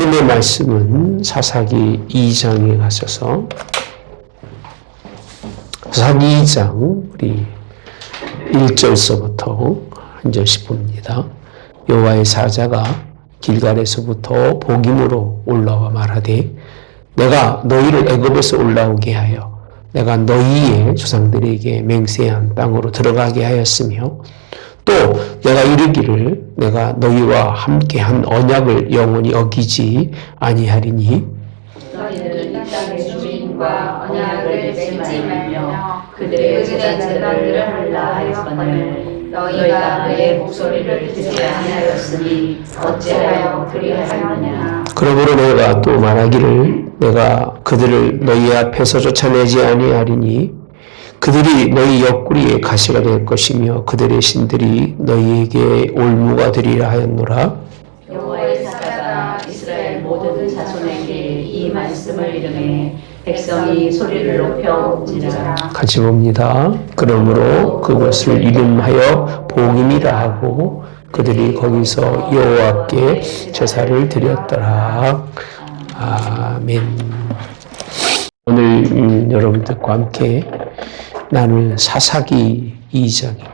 하나님의 말씀은 사사기 2장에 가셔서 사사기 2장 우리 1절서부터 한 절씩 봅니다. 여호와의 사자가 길갈에서부터 복임으로 올라와 말하되 내가 너희를 애굽에서 올라오게 하여 내가 너희의 조상들에게 맹세한 땅으로 들어가게 하였으며 또 내가 이르기를 내가 너희와 함께한 언약을 영원히 어기지 아니하리니 너희는 이 땅의 주민과 언약을 맺지 말며 그들의 제사들을 하라 하였거늘 너희가 내 목소리를 듣지 아니하였으니 어찌하여 그리하였느냐. 그러므로 내가 또 말하기를 내가 그들을 너희 앞에서 쫓아내지 아니하리니 그들이 너희 옆구리에 가시가 될 것이며 그들의 신들이 너희에게 올무가 되리라 하였노라. 여호와의 사자가 이스라엘 모든 자손에게 이 말씀을 이르매 백성이 소리를 높여 울지라. 같이 봅니다. 그러므로 그것을 이름하여 복임이라 하고 그들이 거기서 여호와께 제사를 드렸더라. 아멘. 오늘 여러분들과 함께 나눌 사사기 2장입니다.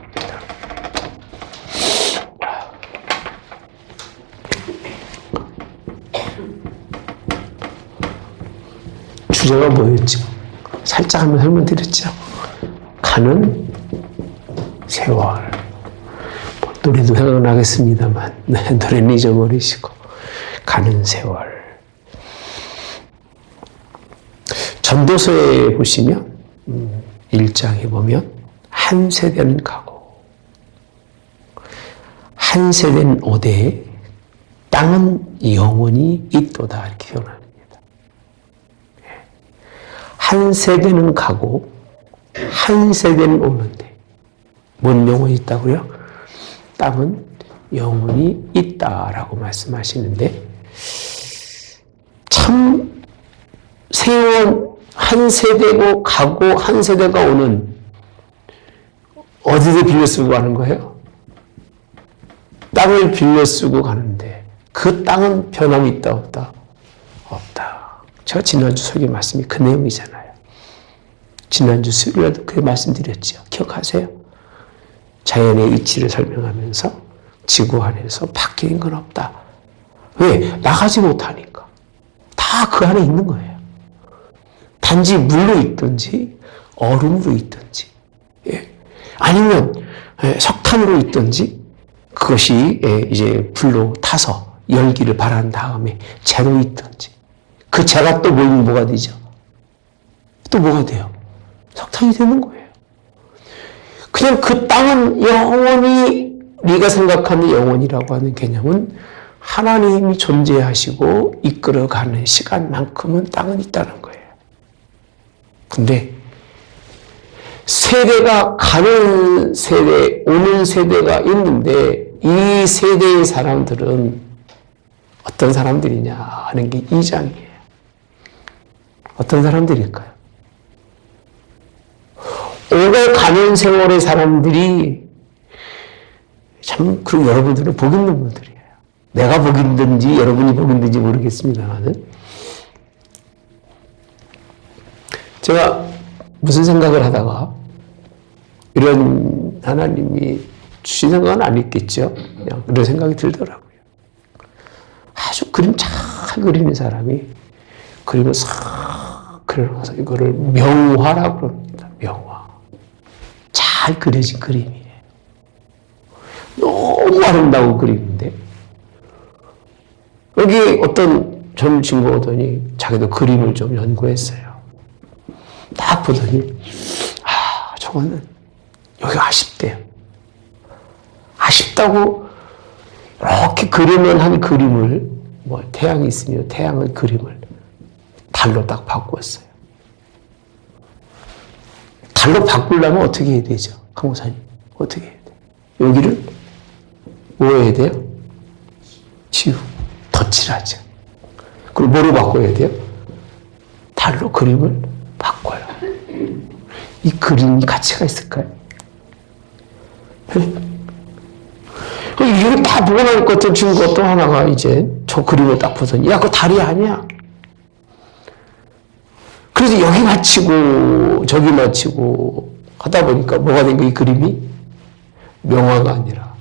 주제가 뭐였죠? 살짝 한번 설명드렸죠? 가는 세월. 노래도 생각나겠습니다만 노래는 잊어버리시고 가는 세월. 전도서에 보시면 1장에 보면 한 세대는 가고 한 세대는 오되 땅은 영원히 있도다 이렇게 표현합니다. 한 세대는 가고 한 세대는 오는데 뭔 영원히 있다고요? 땅은 영원히 있다라고 말씀하시는데 참 세월 한 세대고 가고 한 세대가 오는 어디서 빌려 쓰고 가는 거예요? 땅을 빌려 쓰고 가는데 그 땅은 변함이 있다 없다? 없다. 제가 지난주 설교 말씀이 그 내용이잖아요. 지난주 수요일에도 그 말씀드렸죠. 기억하세요? 자연의 이치를 설명하면서 지구 안에서 바뀌는 건 없다. 왜? 나가지 못하니까. 다 그 안에 있는 거예요. 단지 물로 있든지 얼음으로 있든지 아니면 석탄으로 있든지 그것이 이제 불로 타서 열기를 발한 다음에 재로 있든지 그 재가 또 모이면 뭐가 되죠? 또 뭐가 돼요? 석탄이 되는 거예요. 그냥 그 땅은 영원히 네가 생각하는 영원이라고 하는 개념은 하나님이 존재하시고 이끌어가는 시간만큼은 땅은 있다는 거예요. 근데 세대가 가는 세대, 오는 세대가 있는데 이 세대의 사람들은 어떤 사람들이냐 하는 게 2장이에요. 어떤 사람들일까요? 오고 가는 세월의 사람들이 참, 그리고 여러분들은 복 있는 분들이에요. 내가 복 있는지 여러분이 복 있는지 모르겠습니다만은 제가 무슨 생각을 하다가 이런 하나님이 주신 생각은 아니겠죠. 그냥 그런 생각이 들더라고요. 아주 그림 잘 그리는 사람이 그림을 싹 그려서 이거를 명화라고 그럽니다. 명화. 잘 그려진 그림이에요. 너무 아름다운 그림인데 여기 어떤 젊은 친구가 오더니 자기도 그림을 좀 연구했어요. 딱 보더니 저거는 여기가 아쉽대요. 아쉽다고 이렇게 그리면 한 그림을 뭐 태양이 있으면 태양의 그림을 달로 딱 바꾸었어요. 달로 바꾸려면 어떻게 해야 되죠? 강호사님 어떻게 해야 돼요? 여기를 뭐 해야 돼요? 덧칠하죠. 그리고 뭐로 바꿔야 돼요? 달로 그림을 바꿔요. 이 그림이 가치가 있을까요? 이게 이거 다 보고 나올 것들 준 것도 하나가 이제 저 그림을 딱 보더니 야, 그거 다리 아니야. 그래서 여기 맞히고 저기 맞히고 하다 보니까 뭐가 된 거야, 이 그림이? 명화가 아니라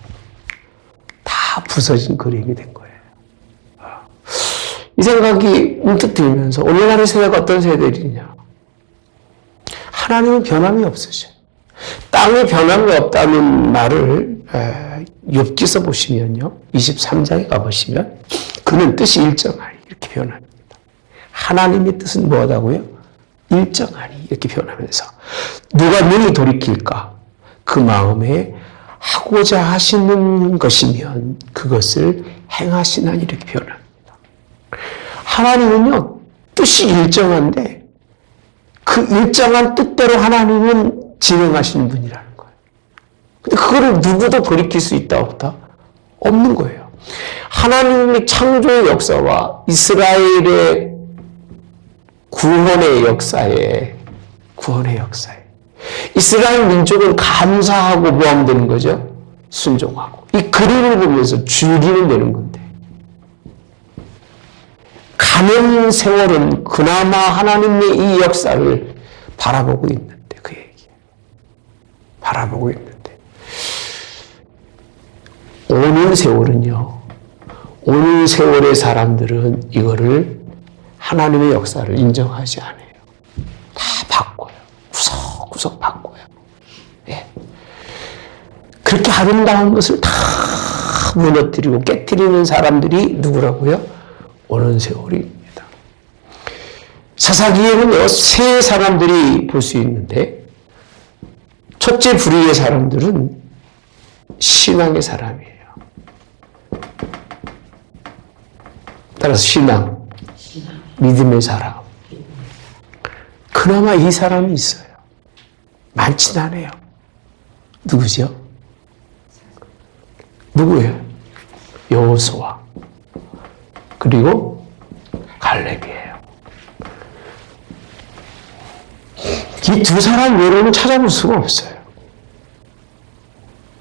다 부서진 그림이 된 거예요. 이 생각이 문득 들면서 오늘날의 세대가 어떤 세대이냐? 하나님은 변함이 없으셔. 땅에 변함이 없다는 말을 욥기서 보시면요, 23장에 가보시면 그는 뜻이 일정하니 이렇게 표현합니다. 하나님의 뜻은 뭐하다고요? 일정하니 이렇게 표현하면서 누가 눈이 돌이킬까? 그 마음에 하고자 하시는 것이면 그것을 행하시나니 이렇게 표현합니다. 하나님은요, 뜻이 일정한데 그 일정한 뜻대로 하나님은 진행하시는 분이라는 거예요. 근데 그거를 누구도 돌이킬 수 있다 없다? 없는 거예요. 하나님의 창조의 역사와 이스라엘의 구원의 역사에 이스라엘 민족은 감사하고 뭐 하면 되는 거죠? 순종하고. 이 그림을 보면서 즐기면 되는 건데 가는 세월은 그나마 하나님의 이 역사를 바라보고 있는데 그 얘기예요. 바라보고 있는데 오는 세월은요, 오는 세월의 사람들은 이거를 하나님의 역사를 인정하지 않아요. 다 바꿔요. 구석구석 바꿔요. 예. 그렇게 아름다운 것을 다 무너뜨리고 깨뜨리는 사람들이 누구라고요? 오는 세월입니다. 사사기에는요, 세 사람들이 볼 수 있는데 첫째 부류의 사람들은 신앙의 사람이에요. 따라서 신앙, 믿음의 사람. 그나마 이 사람이 있어요. 많진 않아요. 누구죠? 누구예요? 여호수아 그리고 갈렙이에요. 이 두 사람 외로는 찾아볼 수가 없어요.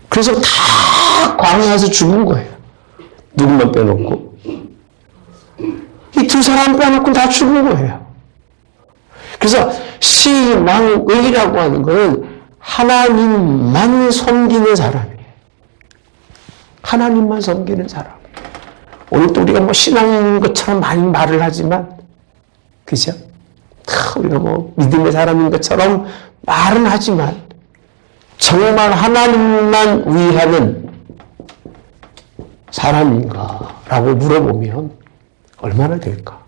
그래서 다 광야에서 죽은 거예요. 누구만 빼놓고. 이 두 사람 빼놓고 다 죽은 거예요. 그래서 신앙의라고 하는 것은 하나님만 섬기는 사람이에요. 하나님만 섬기는 사람. 오늘 또 우리가 뭐 신앙인 것처럼 많이 말을 하지만, 그죠? 우리가 뭐 믿음의 사람인 것처럼 말은 하지만, 정말 하나님만 위하는 사람인가? 라고 물어보면 얼마나 될까?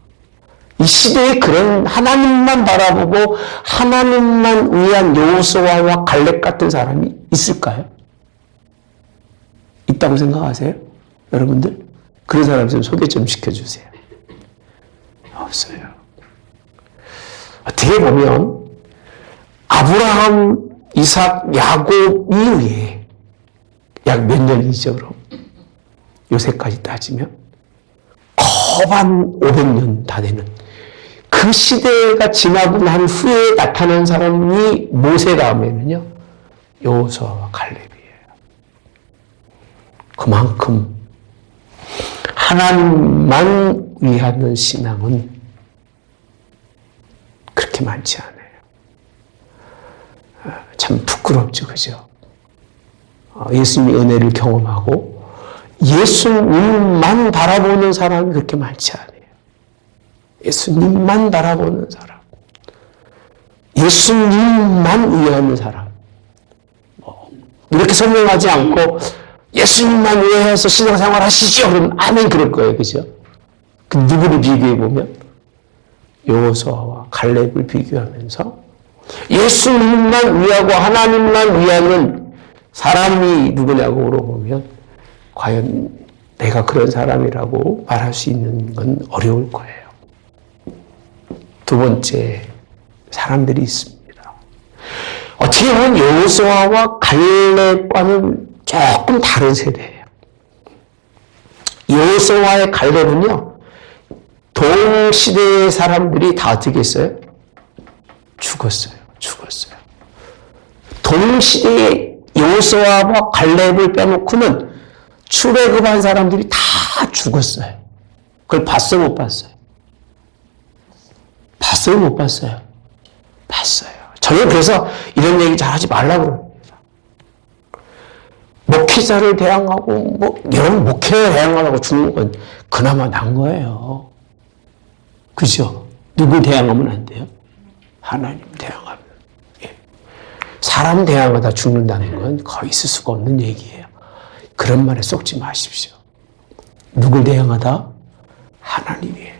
이 시대에 그런 하나님만 바라보고 하나님만 위한 여호수아와 갈렙 같은 사람이 있을까요? 있다고 생각하세요? 여러분들? 그런 사람 좀 소개 좀 시켜주세요. 없어요. 어떻게 보면 아브라함, 이삭, 야곱 이후에 약 몇 년이죠, 그럼? 요새까지 따지면 거반 500년 다 되는 그 시대가 지나고 난 후에 나타난 사람이 모세 다음에는요, 여호수아와 갈렙이에요. 그만큼 하나님만 위하는 신앙은 그렇게 많지 않아요. 참 부끄럽죠, 그죠? 예수님의 은혜를 경험하고 예수님만 바라보는 사람이 그렇게 많지 않아요. 예수님만 바라보는 사람, 예수님만 위하는 사람, 이렇게 설명하지 않고 예수님만 위해서 신앙생활 하시죠. 그러면 아멘 그럴 거예요, 그죠? 그 누구를 비교해 보면 여호수아와 갈렙을 비교하면서 예수님만 위하고 하나님만 위하는 사람이 누구냐고 물어보면 과연 내가 그런 사람이라고 말할 수 있는 건 어려울 거예요. 두 번째, 사람들이 있습니다. 어떻게 보면 여호수아와 갈렙과는 조금 다른 세대예요. 여호수아의 갈렙은요, 동시대의 사람들이 다 어떻게 했어요? 죽었어요. 동시대의 여호수아와 갈렙을 빼놓고는 출애굽한 사람들이 다 죽었어요. 그걸 봤어요, 못 봤어요? 봤어요, 못 봤어요? 봤어요. 저는 그래서 이런 얘기 잘 하지 말라고 그럽니다. 목회자를 대항하고, 여러분, 목회를 대항하려고 죽는 건 그나마 난 거예요. 그죠? 누구 대항하면 안 돼요? 하나님 대항하면. 예. 사람 대항하다 죽는다는 건 거의 있을 수가 없는 얘기예요. 그런 말에 속지 마십시오. 누굴 대항하다? 하나님이에요.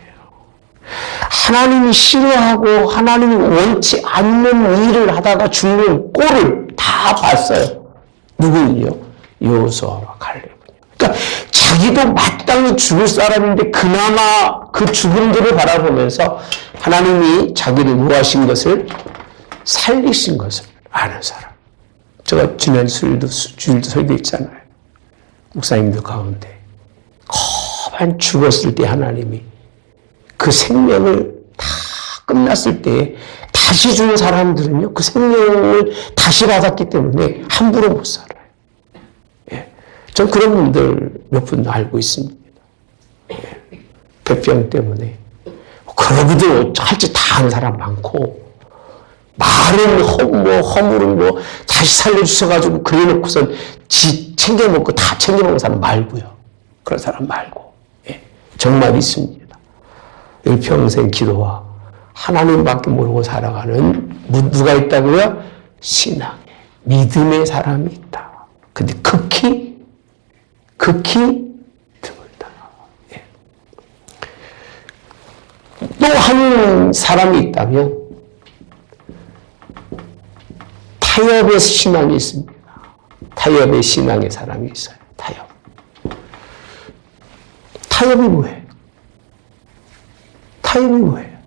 하나님이 싫어하고 하나님이 원치 않는 일을 하다가 죽는 꼴을 다 봤어요. 누구는요? 여호수아와 갈렙은요. 그러니까 자기도 마땅히 죽을 사람인데 그나마 그 죽음들을 바라보면서 하나님이 자기를 구하신 것을 살리신 것을 아는 사람. 제가 지난 주일도 설교했잖아요. 목사님들 가운데 거만 죽었을 때 하나님이 그 생명을 다 끝났을 때 다시 죽은 사람들은요, 그 생명을 다시 받았기 때문에 함부로 못 살아요. 예. 전 그런 분들 몇 분 알고 있습니다. 예. 배병 때문에. 그러고도 할 짓 다 하는 사람 많고, 말은 허물은 다시 살려주셔가지고 그래놓고선 지 챙겨먹고 다 챙겨먹는 사람 말고요. 그런 사람 말고. 예. 정말 있습니다. 평생 기도와 하나님밖에 모르고 살아가는 누가 있다고요? 신앙의 믿음의 사람이 있다. 근데 극히 드물다. 예. 또 한 사람이 있다면 타협의 신앙이 있습니다. 타협의 신앙의 사람이 있어요. 타협이 뭐예요? 타협이 뭐예요?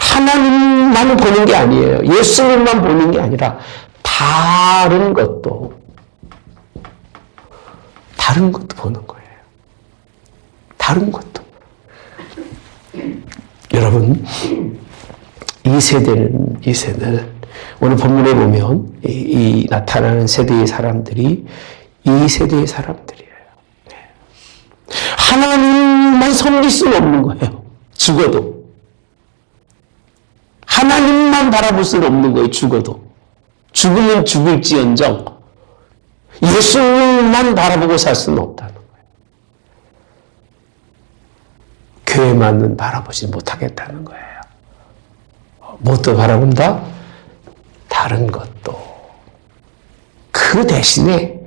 하나님만 보는 게 아니에요. 예수님만 보는 게 아니라 다른 것도 보는 거예요. 다른 것도. 여러분, 이 세대는 오늘 본문에 보면 이 나타나는 세대의 사람들이 이 세대의 사람들이에요. 하나님만 섬길 수는 없는 거예요. 죽어도. 하나님만 바라볼 수는 없는 거예요. 죽어도. 죽으면 죽을지언정 예수님만 바라보고 살 수는 없다는 거예요. 교회만은 바라보지 못하겠다는 거예요. 무엇도 바라본다? 다른 것도. 그 대신에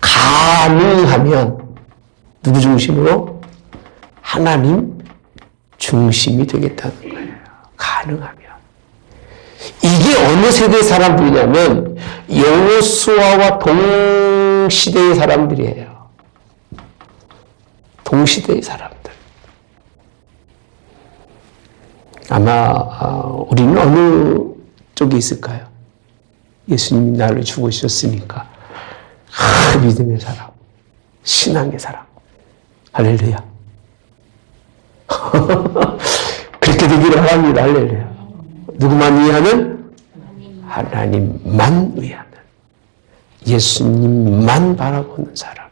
가능하면 누구 중심으로? 하나님 중심이 되겠다는 거예요. 가능하면. 이게 어느 세대의 사람들이냐면 여호수아와 동시대의 사람들이에요. 동시대의 사람들. 아마 우리는 어느 쪽에 있을까요? 예수님이 나를 죽으셨으니까 믿음의 사람, 신앙의 사람. 할렐루야. 그렇게 되기를 바랍니다. 할렐루야. 누구만 위하는? 하나님만 위하는. 예수님만 바라보는 사람.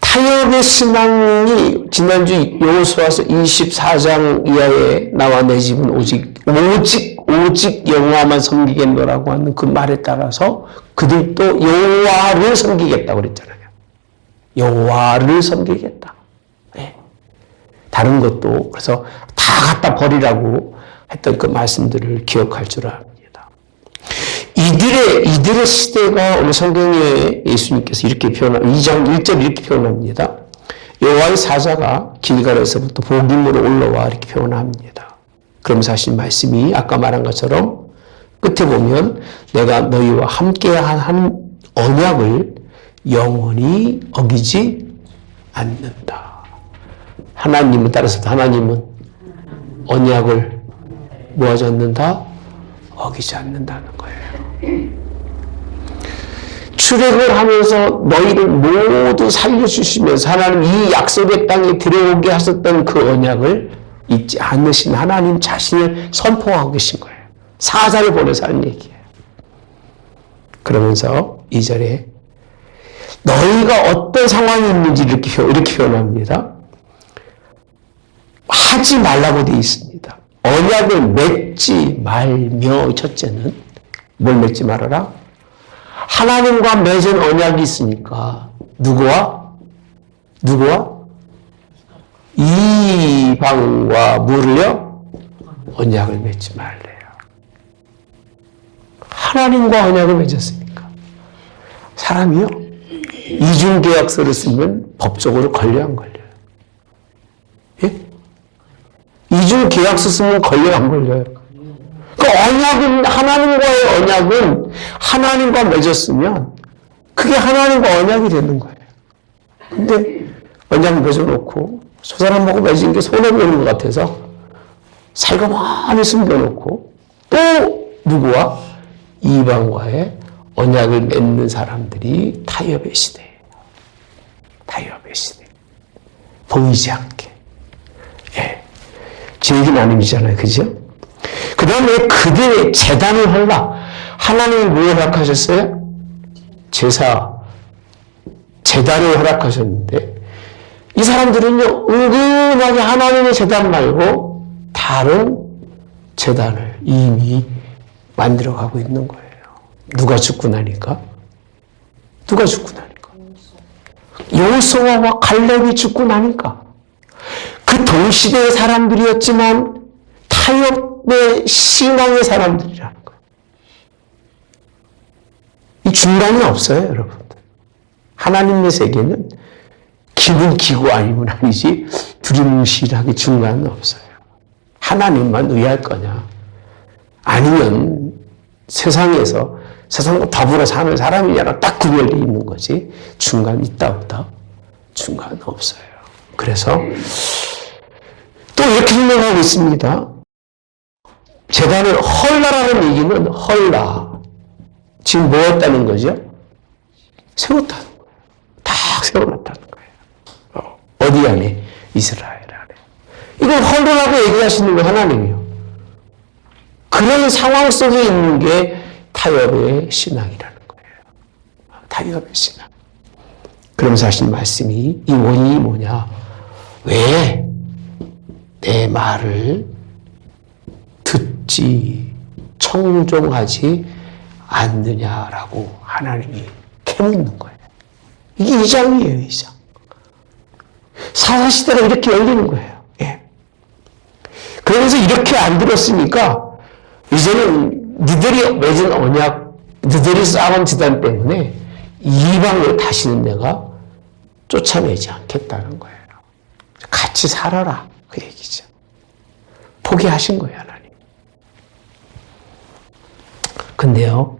타협의 신앙이 지난주 여호수아서 24장 이하에 나와 내 집은 오직 여호와만 섬기겠노라고 하는 그 말에 따라서 그들도 여호와를 섬기겠다고 그랬잖아요. 여호와를 섬기겠다. 네. 다른 것도 그래서 다 갖다 버리라고 했던 그 말씀들을 기억할 줄 압니다. 이들의 시대가 오늘 성경에 예수님께서 이렇게 2장 1절 이렇게 표현합니다. 여호와의 사자가 길갈에서부터 복임으로 올라와 이렇게 표현합니다. 그러면서 하신 말씀이 아까 말한 것처럼 끝에 보면 내가 너희와 함께한 언약을 영원히 어기지 않는다. 하나님은 따라서 하나님은 언약을 뭐하지 않는다? 어기지 않는다는 거예요. 출애굽을 하면서 너희를 모두 살려주시면서 하나님 이 약속의 땅에 들어오게 하셨던 그 언약을 잊지 않으신 하나님 자신을 선포하고 계신 거예요. 사자를 보내서 하는 얘기예요. 그러면서 2절에 너희가 어떤 상황이 있는지 이렇게 표현합니다. 하지 말라고 되어 있습니다. 언약을 맺지 말며, 첫째는 뭘 맺지 말아라? 하나님과 맺은 언약이 있으니까 누구와? 이방과 뭐를요? 언약을 맺지 말래요. 하나님과 언약을 맺었으니까. 사람이요, 이중계약서를 쓰면 법적으로 걸려 안 걸려요? 예? 이중계약서 쓰면 걸려 안 걸려요? 그 언약은, 하나님과의 언약은 하나님과 맺었으면 그게 하나님과 언약이 되는 거예요. 근데 언약을 맺어놓고 저 사람하고 맺은 게 손해보는 것 같아서 살가만히 숨겨놓고 또 누구와? 이방과의 언약을 맺는 사람들이 타협의 시대예요. 타협의 시대. 보이지 않게. 예. 제 얘기는 아님이잖아요. 그죠? 그 다음에 그들의 제단을 헐라. 하나님이 뭘 허락하셨어요? 제단을 허락하셨는데 이 사람들은요, 은근하게 하나님의 제단 말고 다른 제단을 이미 만들어가고 있는 거예요. 누가 죽고 나니까? 여호수아와 갈렙이 죽고 나니까. 그 동시대의 사람들이었지만 타협의 신앙의 사람들이라는 거예요. 이 중간이 없어요, 여러분들. 하나님의 세계는 기분 기고 아니면 아니지 두리뭉실하게 중간은 없어요. 하나님만 의할 거냐? 아니면 세상에서 세상과 더불어 사는 사람이냐랑 딱 구별되어 있는 거지 중간 있다 없다? 중간은 없어요. 그래서 또 이렇게 설명하고 있습니다. 제단을 헐라라는 얘기는 헐라. 지금 뭐 했다는 거죠? 세웠다는 거예요. 다 세워놨다는 거예요. 어디 안에? 이스라엘 안에. 이걸 헐라라고 얘기하시는 건 하나님이요. 그런 상황 속에 있는 게 타협의 신앙이라는 거예요. 타협의 신앙. 그러면서 하신 말씀이 이 원인이 뭐냐? 왜 내 말을 듣지 청종하지 않느냐라고 하나님이 캐묻는 거예요. 이게 2장이에요. 2장. 사사시대가 이렇게 열리는 거예요. 예. 그러면서 이렇게 안 들었으니까 이제는 너희들이 맺은 언약, 너희들이 쌓은 지단 때문에 이방으로 다시는 내가 쫓아내지 않겠다는 거예요. 같이 살아라. 그 얘기죠. 포기하신 거예요, 하나님. 근데요,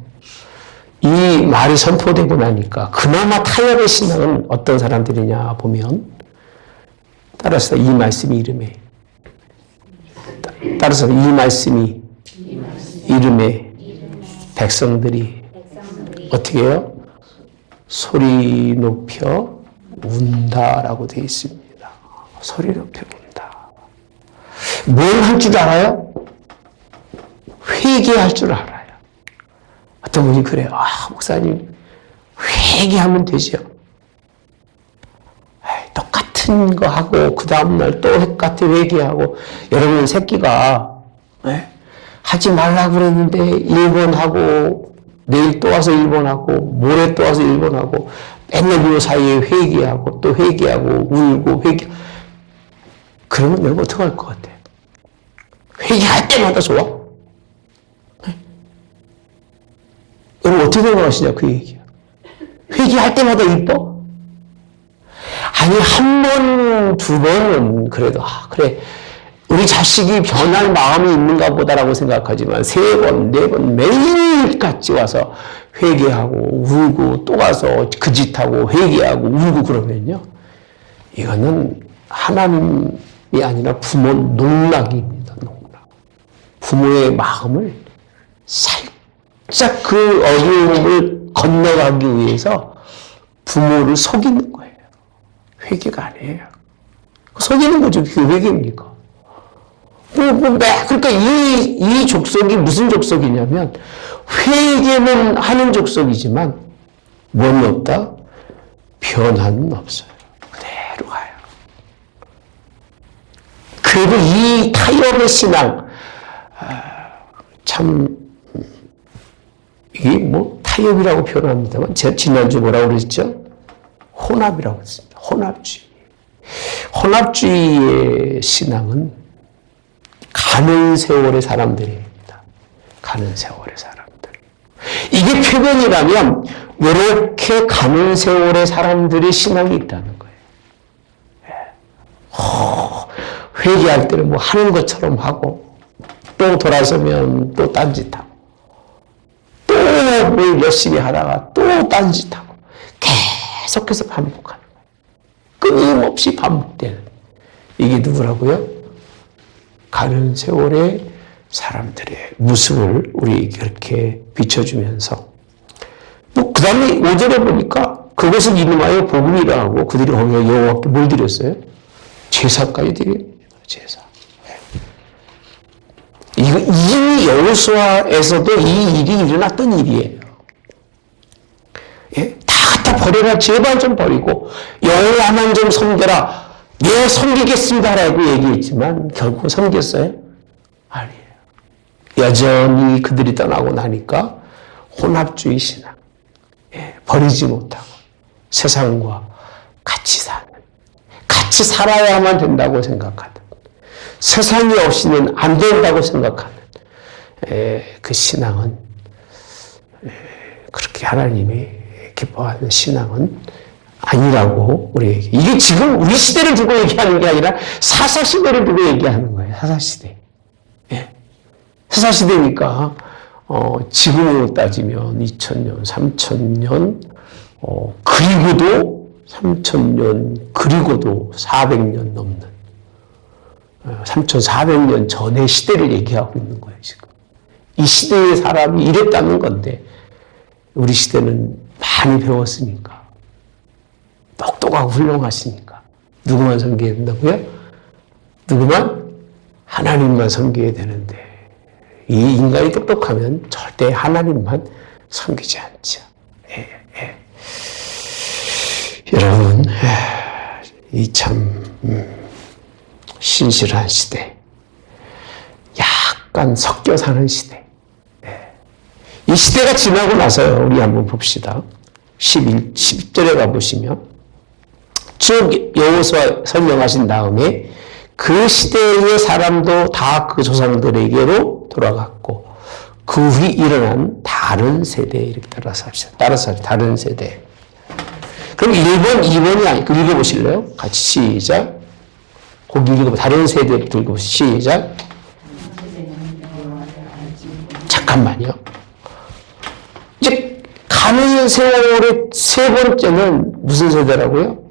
이 말이 선포되고 나니까 그나마 타협의 신앙은 어떤 사람들이냐 보면 따라서 이 말씀이 이름에 따라서 이 말씀이 이름에 백성들이 어떻게 해요? 소리 높여 운다라고 되어 있습니다. 소리 높여 운다. 뭘 할 줄 알아요? 회개할 줄 알아요. 어떤 분이 그래요. 목사님 회개하면 되죠. 똑같은 거 하고 그 다음날 또 똑같은 회개하고. 여러분 새끼가 하지 말라고 그랬는데 1번 하고 내일 또 와서 1번 하고 모레 또 와서 1번 하고 맨날 그 사이에 회개하고 또 회개하고 울고 회개. 그러면 내가 어떻게 할 것 같아? 회개할 때마다 좋아? 여러분 어떻게 생각하시냐 그 얘기야. 회개할 때마다 이뻐? 아니 한 번, 두 번은 그래도 그래 우리 자식이 변할 마음이 있는가 보다라고 생각하지만 3번, 4번 매일같이 와서 회개하고 울고 또 가서 그 짓하고 회개하고 울고 그러면요. 이거는 하나님이 아니라 부모 농락입니다. 농락. 부모의 마음을 살짝 그 어려움을 건너가기 위해서 부모를 속이는 거예요. 회개가 아니에요. 속이는 거죠. 그게 회개입니까? 그러니까 이 족속이 무슨 족속이냐면 회개는 하는 족속이지만 뭐는 없다? 변화는 없어요. 그대로 가요. 그리고 이 타협의 신앙, 참 이게 뭐 타협이라고 표현합니다만 제가 지난주 뭐라고 그랬죠? 혼합이라고 했습니다. 혼합주의. 혼합주의의 신앙은 가는 세월의 사람들입니다. 가는 세월의 사람들. 이게 표현이라면 이렇게 가는 세월의 사람들의 신앙이 있다는 거예요. 회개할 때는 뭐 하는 것처럼 하고 또 돌아서면 또 딴짓하고 또 뭘 열심히 하다가 또 딴짓하고 계속해서 반복하는 거예요. 끊임없이 반복되는 이게 누구라고요? 가는 세월의 사람들의 모습을 우리에게 그렇게 비춰주면서 뭐 그 다음에 5절에 보니까 그것을 이름하여 복음이라 하고 그들이 거기에 여호와께 뭘 드렸어요? 제사까지 드립니다. 제사. 이거 이미 여호수아에서도 이 일이 일어났던 일이에요. 예? 다 갖다 버려라. 제발 좀 버리고 여호와만 좀 섬겨라. 예, 섬기겠습니다라고 얘기했지만 결국 섬겼어요? 아니에요. 여전히 그들이 떠나고 나니까 혼합주의 신앙. 예, 버리지 못하고 세상과 같이 사는, 같이 살아야만 된다고 생각하는, 세상이 없이는 안 된다고 생각하는 그 신앙은 그렇게 하나님이 기뻐하는 신앙은 아니라고 우리에게. 이게 지금 우리 시대를 두고 얘기하는 게 아니라 사사시대를 두고 얘기하는 거예요. 사사시대. 예. 사사시대니까 지금으로 따지면 2000년, 3000년 그리고도 3000년 그리고도 400년 넘는 3400년 전의 시대를 얘기하고 있는 거예요. 지금 이 시대의 사람이 이랬다는 건데 우리 시대는 많이 배웠으니까 똑똑하고 훌륭하시니까 누구만 섬겨야 된다고요? 누구만? 하나님만 섬겨야 되는데 이 인간이 똑똑하면 절대 하나님만 섬기지 않죠. 여러분, 이 참 신실한 시대, 약간 섞여 사는 시대. 이 시대가 지나고 나서요, 우리 한번 봅시다. 11절에 가보시면 쭉 여호수아 설명하신 다음에 그 시대의 사람도 다 그 조상들에게로 돌아갔고 그 후에 일어난 다른 세대 이렇게 따라서 합시다. 따라서 다른 세대. 그럼 1번, 2번이 아니고 읽어보실래요? 같이 시작. 거기 읽어보 다른 세대 들고 시작. 잠깐만요. 이제 가는 세월의 세 번째는 무슨 세대라고요?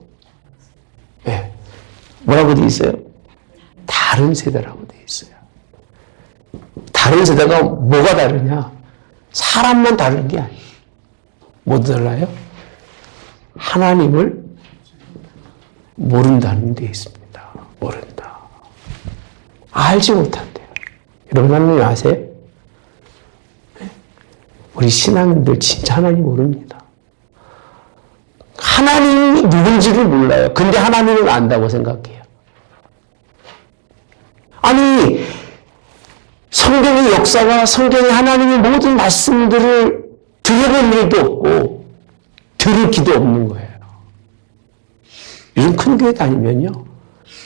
네. 뭐라고 돼 있어요? 다른 세대라고 돼 있어요. 다른 세대가 뭐가 다르냐? 사람만 다른 게 아니에요. 뭐 달라요? 하나님을 모른다는 데 있습니다. 모른다. 알지 못한대요. 여러분 하나님 아세요? 우리 신앙인들 진짜 하나님 모릅니다. 하나님이 누군지를 몰라요. 근데 하나님은 안다고 생각해요. 아니, 성경의 역사와 성경의 하나님의 모든 말씀들을 들어본 일도 없고 들을 기도 없는 거예요. 요즘 큰 교회 다니면요,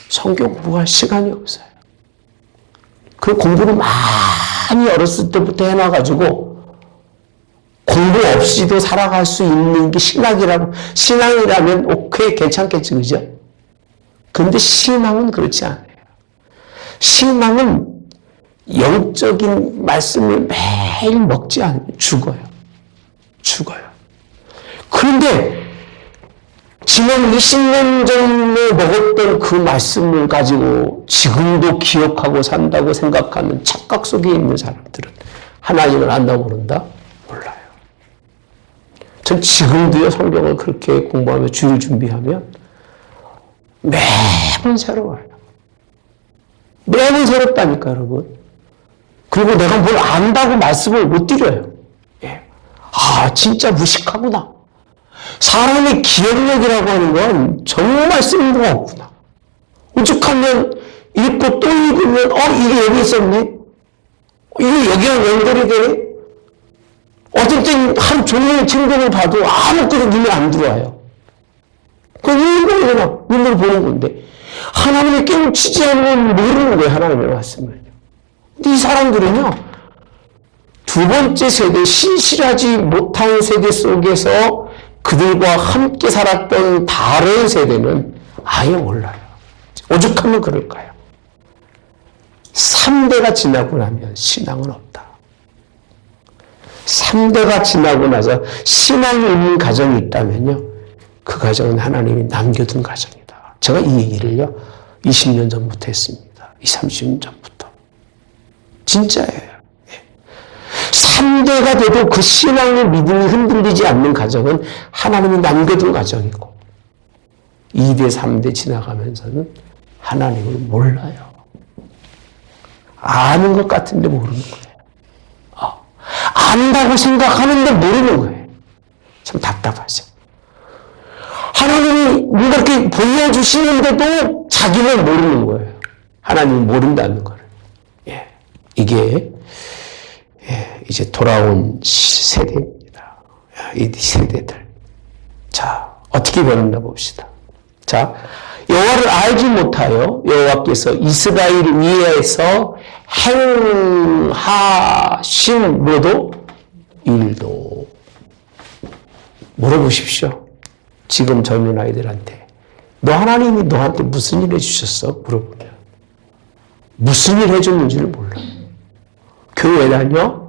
성경 공부할 시간이 없어요. 그 공부를 많이 어렸을 때부터 해놔가지고 공부 없이도 살아갈 수 있는 게 신앙이라면 오케이, 괜찮겠지, 그죠? 근데 신앙은 그렇지 않아요. 신앙은 영적인 말씀을 매일 먹지 않으면 죽어요. 그런데 지난 20년 전에 먹었던 그 말씀을 가지고 지금도 기억하고 산다고 생각하는 착각 속에 있는 사람들은 하나님을 안다고 모른다? 몰라요. 전 지금도요, 성경을 그렇게 공부하며 주일 준비하면 매번 새로워요. 매번 새롭다니까, 여러분. 그리고 내가 뭘 안다고 말씀을 못 드려요. 진짜 무식하구나. 사람의 기억력이라고 하는 건 정말 쓸모가 없구나. 오죽하면 읽고 또 읽으면 이게 여기 있었네. 이게 여기랑 연결이 되네. 어떤 때는 하루 종일 성경을 봐도 아무것도 눈에 안 들어와요. 그건 읽는 거나 눈으로 보는 건데 하나님의 깨우치지 않으면 모르는 거예요. 하나님의 말씀을. 근데 이 사람들은요. 두 번째 세대, 신실하지 못한 세대 속에서 그들과 함께 살았던 다른 세대는 아예 몰라요. 오죽하면 그럴까요? 3대가 지나고 나면 신앙은 없다. 3대가 지나고 나서 신앙이 있는 가정이 있다면요. 그 가정은 하나님이 남겨둔 가정이다. 제가 이 얘기를요. 20년 전부터 했습니다. 30년 전부터. 진짜예요. 3대가 돼도 그 신앙의 믿음이 흔들리지 않는 가정은 하나님이 남겨둔 가정이고 2대, 3대 지나가면서는 하나님을 몰라요. 아는 것 같은데 모르는 거예요. 안다고 생각하는데 모르는 거예요. 참 답답하죠. 하나님이 뭔가 이렇게 보여주시는데도 자기는 모르는 거예요. 하나님이 모른다는 거를. 이게 이제 돌아온 세대입니다. 이 세대들. 자, 어떻게 변했나 봅시다. 자, 여호와를 알지 못하여 여호와께서 이스라엘 위에서 행하신 뭐도 일도. 물어보십시오. 지금 젊은 아이들한테 너 하나님이 너한테 무슨 일 해주셨어? 물어보면 무슨 일 해줬는지를 몰라. 교회 다녀?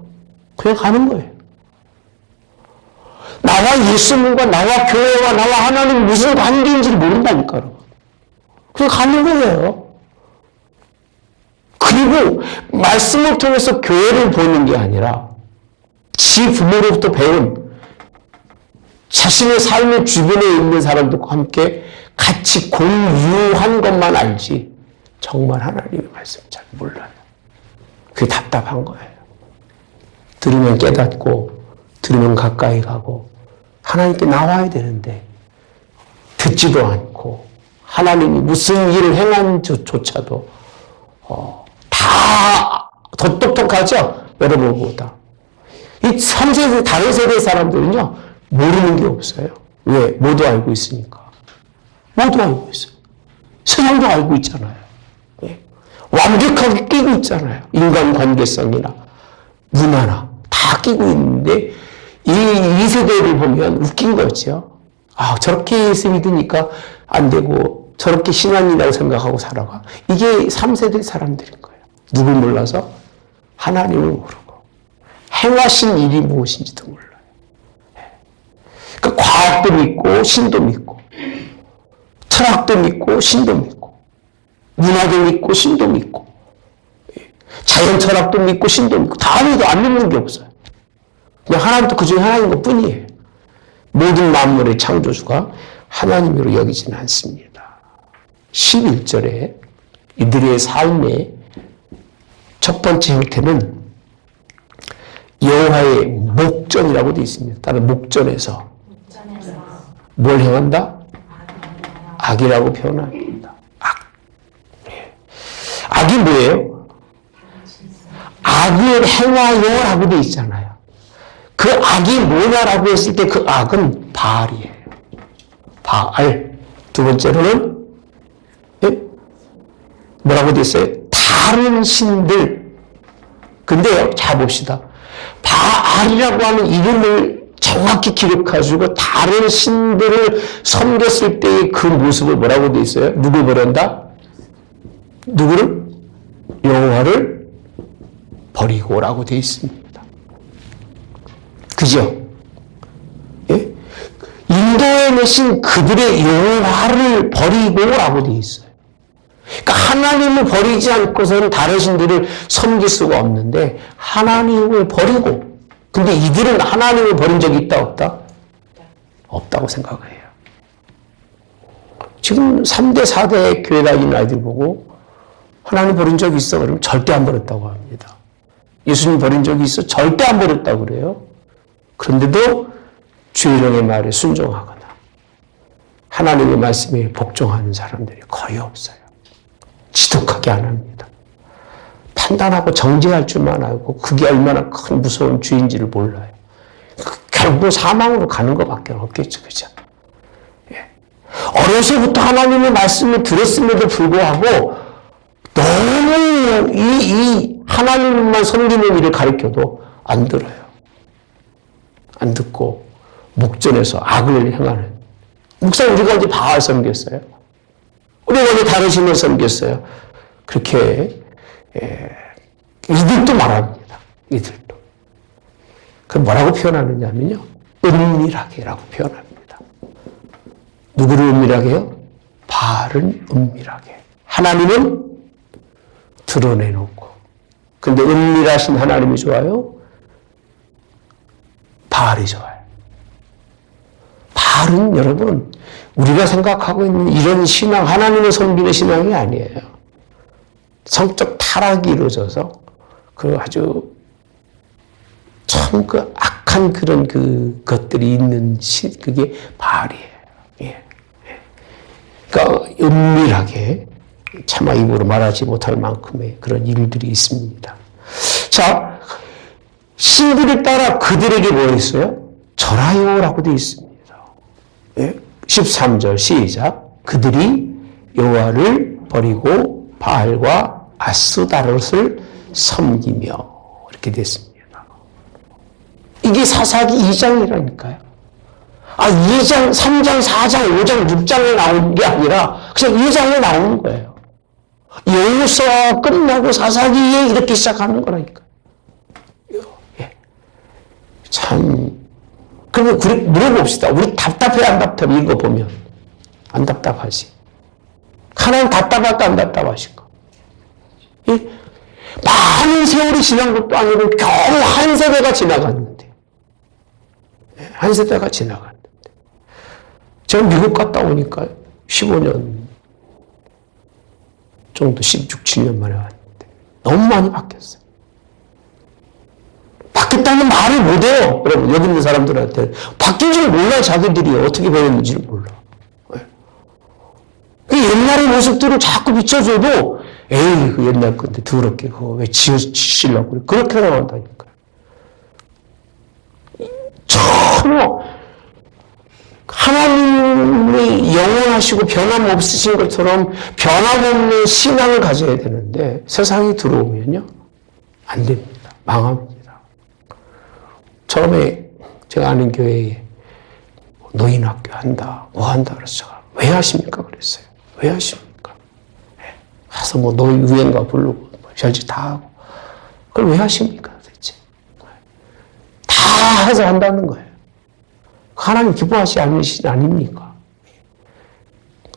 그냥 가는 거예요. 나와 예수님과 나와 교회와 나와 하나님 무슨 관계인지를 모른다니까. 여러분. 그냥 가는 거예요. 그리고 말씀을 통해서 교회를 보는 게 아니라 지 부모로부터 배운 자신의 삶의 주변에 있는 사람들과 함께 같이 공유한 것만 알지 정말 하나님의 말씀 잘 몰라요. 그게 답답한 거예요. 들으면 깨닫고 들으면 가까이 가고 하나님께 나와야 되는데 듣지도 않고 하나님이 무슨 일을 행한 조차도 다 더 똑똑하죠? 여러분보다. 이 3세대 다른 세대 사람들은요 모르는 게 없어요. 왜? 모두 알고 있으니까. 모두 알고 있어요. 세상도 알고 있잖아요. 완벽하게 끼고 있잖아요. 인간관계성이나 문화나 다 끼고 있는데 이 세대를 보면 웃긴 거죠. 저렇게 예수 믿으니까 안 되고 저렇게 신앙이라고 생각하고 살아가. 이게 3세대 사람들인 거예요. 누굴 몰라서? 하나님을 모르고 행하신 일이 무엇인지도 몰라요. 그러니까 과학도 믿고 신도 믿고 철학도 믿고 신도 믿고 문화도 믿고 신도 믿고 자연 철학도 믿고 신도 믿고 다 믿어도 안 믿는 게 없어요. 그냥 하나님도 그중에 하나인 것 뿐이에요. 모든 만물의 창조주가 하나님으로 여기지는 않습니다. 11절에 이들의 삶의 첫 번째 형태는 여호와의 목전이라고 되어 있습니다. 다른 목전에서 뭘 행한다? 악이라고 표현합니다. 악이 뭐예요? 악을 행하여라고 되어 있잖아요. 그 악이 뭐냐라고 했을 때 그 악은 바알이에요. 바알. 두 번째로는 뭐라고 되어 있어요? 다른 신들. 근데요, 잘 봅시다. 바알이라고 하는 이름을 정확히 기록해주고 다른 신들을 섬겼을 때의 그 모습을 뭐라고 되어 있어요? 누굴 버린다? 누구를? 여호와를 버리고라고 되어 있습니다. 그죠? 예? 인도에 계신 그들의 여호와를 버리고라고 되어 있어요. 그러니까 하나님을 버리지 않고서는 다른 신들을 섬길 수가 없는데 하나님을 버리고, 근데 이들은 하나님을 버린 적이 있다 없다? 없다고 생각해요. 지금 3대 4대 교회 다니는 아이들 보고 하나님 버린 적이 있어? 그러면 절대 안 버렸다고 합니다. 예수님 버린 적이 있어? 절대 안 버렸다고 그래요. 그런데도 주일령의 말에 순종하거나 하나님의 말씀에 복종하는 사람들이 거의 없어요. 지독하게 안 합니다. 판단하고 정죄할 줄만 알고 그게 얼마나 큰 무서운 죄인지를 몰라요. 결국 사망으로 가는 것밖에 없겠죠. 그죠? 예. 어려서부터 하나님의 말씀을 들었음에도 불구하고 너무 이 하나님만 섬기는 일을 가르쳐도 안 들어요. 안 듣고 목전에서 악을 행하는. 목사님 우리가 언제 바알 섬겼어요? 우리가 언제 다른 신을 섬겼어요? 그렇게 이들도 말합니다. 이들도. 그 뭐라고 표현하느냐면요. 은밀하게라고 표현합니다. 누구를 은밀하게 해요? 바알은 은밀하게. 하나님은 드러내놓고. 근데 은밀하신 하나님이 좋아요? 바알이 좋아요. 바알은 여러분 우리가 생각하고 있는 이런 신앙, 하나님을 섬기는 신앙이 아니에요. 성적 타락이 이루어져서 그 아주 참 그 악한 그런 그 것들이 있는 그게 바알이에요. 예. 그러니까 은밀하게 차마 입으로 말하지 못할 만큼의 그런 일들이 있습니다. 자, 신들을 따라 그들에게 뭐 있어요? 절하요라고 되어 있습니다. 예? 13절 시작. 그들이 여호와를 버리고 바알과 아스다롯을 섬기며 이렇게 됐습니다. 이게 사사기 2장이라니까요. 2장, 3장, 4장, 5장, 6장에 나오는 게 아니라 그냥 2장에 나오는 거예요. 여호수아 끝나고 사사기에 이렇게 시작하는 거라니까요. 예. 참, 그러면 물어봅시다. 우리 답답해, 안 답답해? 이거 보면. 안 답답하지. 하나님 답답할까, 안 답답하실까? 예? 많은 세월이 지난 것도 아니고 겨우 한 세대가 지나갔는데. 예? 한 세대가 지나갔는데. 제가 미국 갔다 오니까 15년 정도, 16, 7년 만에 왔는데 너무 많이 바뀌었어요. 바뀌었다는 말을 못해요. 여러분, 여기 있는 사람들한테. 바뀐 줄 몰라, 자기들이. 어떻게 변했는지를 몰라. 그 옛날의 모습들을 자꾸 비춰줘도, 에이, 그 옛날 건데, 더럽게, 그거 왜 지으시려고 그래. 그렇게 나온다니까요. 전혀, 하나님이 영원하시고 변함없으신 것처럼 변함없는 신앙을 가져야 되는데, 세상이 들어오면요, 안 됩니다. 망합니다. 처음에 제가 아는 교회에 노인학교 한다, 뭐 한다 그래서 제가 왜 하십니까? 그랬어요. 왜 하십니까? 가서 뭐 노인 유행가 부르고 별짓 다 하고 그걸 왜 하십니까? 도대체 다 해서 한다는 거예요. 하나님 기뻐하시지 않으신 아닙니까?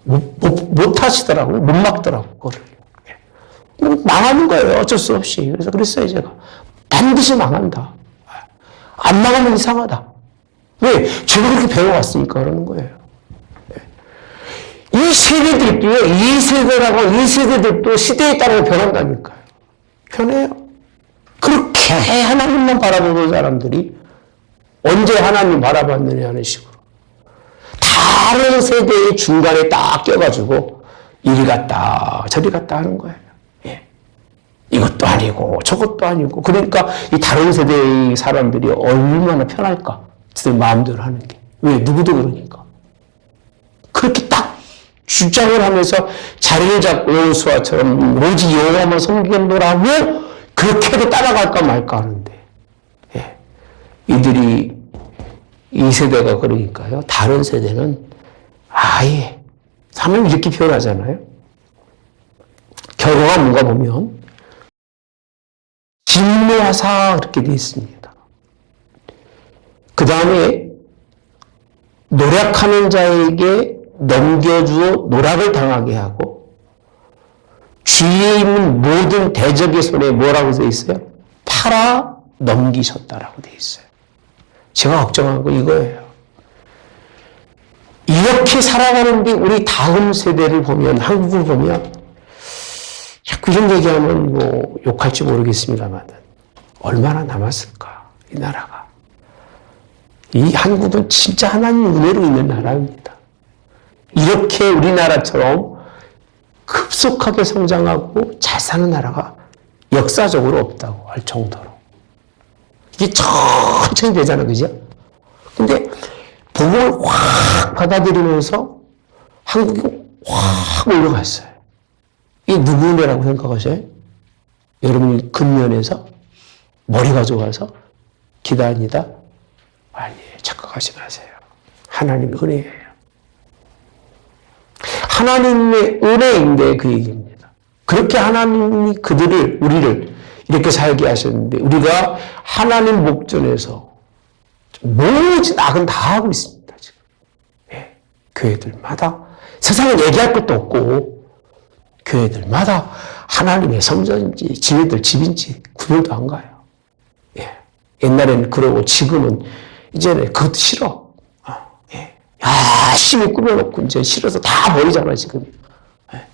못 하시더라고요. 못 막더라고요. 그거를. 망하는 거예요. 어쩔 수 없이. 그래서 그랬어요. 제가 반드시 망한다. 안 나가면 이상하다. 왜? 제가 그렇게 배워왔으니까 그러는 거예요. 이 세대들도요, 이 세대라고, 이 세대들도 시대에 따라 변한다니까요. 변해요. 그렇게 하나님만 바라보는 사람들이 언제 하나님 바라봤느냐 하는 식으로. 다른 세대의 중간에 딱 껴가지고 이리 갔다, 저리 갔다 하는 거예요. 이것도 아니고 저것도 아니고 그러니까 이 다른 세대의 사람들이 얼마나 편할까? 제 마음대로 하는 게. 왜? 누구도 그러니까. 그렇게 딱 주장을 하면서 자리를 잡고 여호수아처럼 오직 여호와만 섬기노라고 그렇게 해도 따라갈까 말까 하는데 이들이 이 세대가 그러니까요. 다른 세대는 아예 하나님 이렇게 표현하잖아요. 결과가 뭔가 보면 진노하사 그렇게 되어 있습니다. 그 다음에 노력하는 자에게 넘겨주어 노락을 당하게 하고 주위에 있는 모든 대적의 손에 뭐라고 되어 있어요? 팔아 넘기셨다라고 되어 있어요. 제가 걱정한 거 이거예요. 이렇게 살아가는데 우리 다음 세대를 보면 한국을 보면 자꾸 이런 얘기하면 뭐 욕할지 모르겠습니다만 얼마나 남았을까 이 나라가. 이 한국은 진짜 하나님 은혜로 있는 나라입니다. 이렇게 우리나라처럼 급속하게 성장하고 잘 사는 나라가 역사적으로 없다고 할 정도로. 이게 천천히 되잖아요. 그죠? 근데 복음을 확 받아들이면서 한국이 확 올라갔어요. 이게 누구 은혜라고 생각하세요? 여러분이 근면에서 머리가 좋아서 기다니다? 아니에요. 착각하지 마세요. 하나님의 은혜예요. 하나님의 은혜인데 그 얘기입니다. 그렇게 하나님이 우리를 이렇게 살게 하셨는데 우리가 하나님 목전에서 모진 악은 다 하고 있습니다. 지금. 예, 교회들마다 세상은 얘기할 것도 없고 교회들마다 하나님의 성전인지 지네들 집인지 구별도 안 가요. 예, 옛날에는 그러고 지금은 이제는 그것도 싫어. 예, 열심히 꾸며놓고 이제 싫어서 다 버리잖아 지금. 예.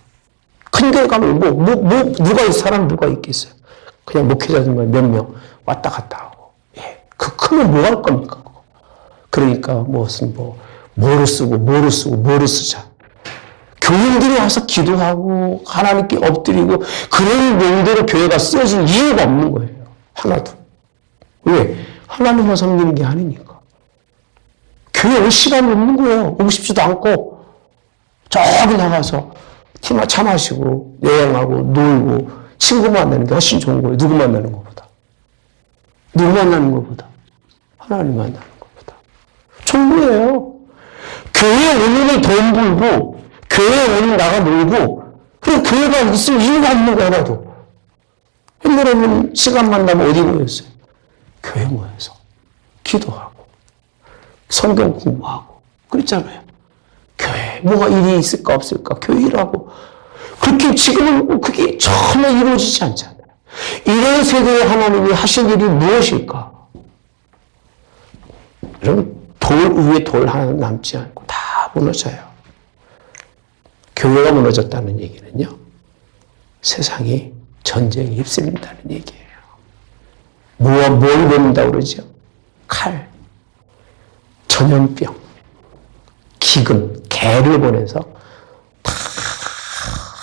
큰 교회 가면 누가 사람 누가 있겠어요? 그냥 목회자들만 몇 명 왔다 갔다 하고. 예. 그 크면 뭐 할 겁니까? 그러니까 뭐를 쓰자. 교인들이 와서 기도하고 하나님께 엎드리고 그런 용도로 교회가 쓰여질 이유가 없는 거예요. 하나도. 왜? 하나님만 섬기는 게 아니니까. 교회 올 시간이 없는 거예요. 오고 싶지도 않고 저기 나가서 티마 차 마시고 여행하고 놀고 친구 만나는 게 훨씬 좋은 거예요. 누구 만나는 것보다. 하나님 만나는 것보다. 전부예요. 교회 오면은 돈 벌고 교회 오면 나가 놀고 그럼 교회가 있을 이유가 없는 거야 하나도. 옛날에는 시간만 나면 어디 모였어요? 교회 모여서 기도하고 성경 공부하고 그랬잖아요. 교회 뭐가 일이 있을까 없을까 교회 일하고 그렇게 지금은 그게 전혀 이루어지지 않잖아요. 이런 세대에 하나님이 하신 일이 무엇일까? 여러분 돌 위에 돌 하나 남지 않고 다 무너져요. 교회가 무너졌다는 얘기는요. 세상이 전쟁에 휩쓸린다는 얘기예요. 뭘 보낸다고 그러죠? 칼, 전염병, 기근, 개를 보내서 다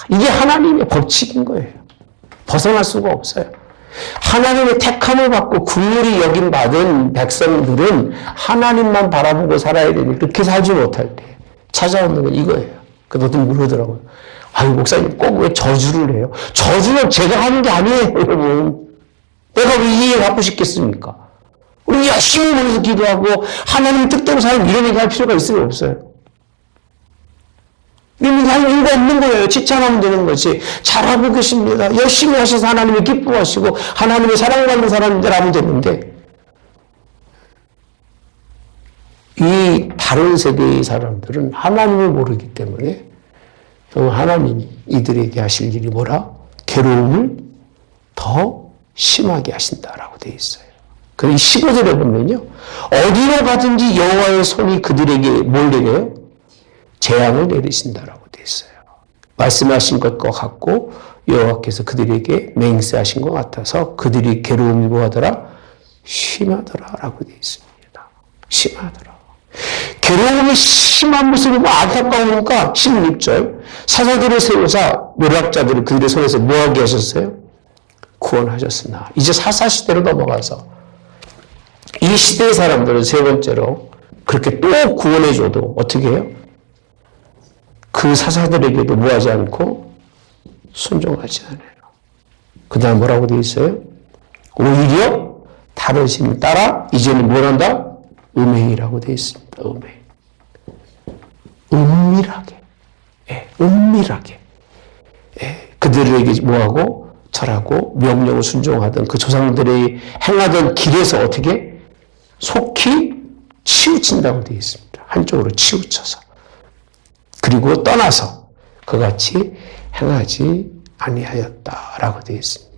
이게 하나님의 법칙인 거예요. 벗어날 수가 없어요. 하나님의 택함을 받고 국률이 여김받은 백성들은 하나님만 바라보고 살아야 되니 그렇게 살지 못할 때 찾아오는 건 이거예요. 그래도 모르더라고요. 아유 목사님 꼭 왜 저주를 해요? 저주는 제가 하는 게 아니에요 여러분. 내가 왜 이 일 하고 싶겠습니까? 우리 열심히 모여서 기도하고 하나님 뜻대로 살면 이런 얘기 할 필요가 있어요 없어요? 이런 얘기 할 이유가 없는 거예요. 칭찬하면 되는 거지. 잘하고 계십니다. 열심히 하셔서 하나님이 기뻐하시고 하나님의 사랑받는 사람들 하면 되는데 이 다른 세대의 사람들은 하나님을 모르기 때문에 하나님이 이들에게 하실 일이 뭐라? 괴로움을 더 심하게 하신다라고 되어 있어요. 그리고 15절에 보면요. 어디로 가든지 여호와의 손이 그들에게 뭘 내려요? 재앙을 내리신다라고 되어 있어요. 말씀하신 것과 같고 여호와께서 그들에게 맹세하신 것 같아서 그들이 괴로움이 뭐하더라? 심하더라라고 되어 있습니다. 심하더라. 괴로움이 심한 모습이 뭐 안타까우니까 16절 사사들을 세우사 노략자들을 그들의 손에서 뭐하게 하셨어요? 구원하셨으나 이제 사사시대로 넘어가서 이 시대의 사람들은 세 번째로 그렇게 또 구원해줘도 어떻게 해요? 그 사사들에게도 뭐하지 않고 순종하지 않아요. 그 다음 뭐라고 되어 있어요? 오히려 다른 신을 따라 이제는 뭘 한다? 음행이라고 되어 있습니다. 음행. 은밀하게. 예, 은밀하게. 예, 그들에게 뭐하고 절하고 명령을 순종하던 그 조상들이 행하던 길에서 어떻게 속히 치우친다고 되어 있습니다. 한쪽으로 치우쳐서. 그리고 떠나서 그같이 행하지 아니하였다라고 되어 있습니다.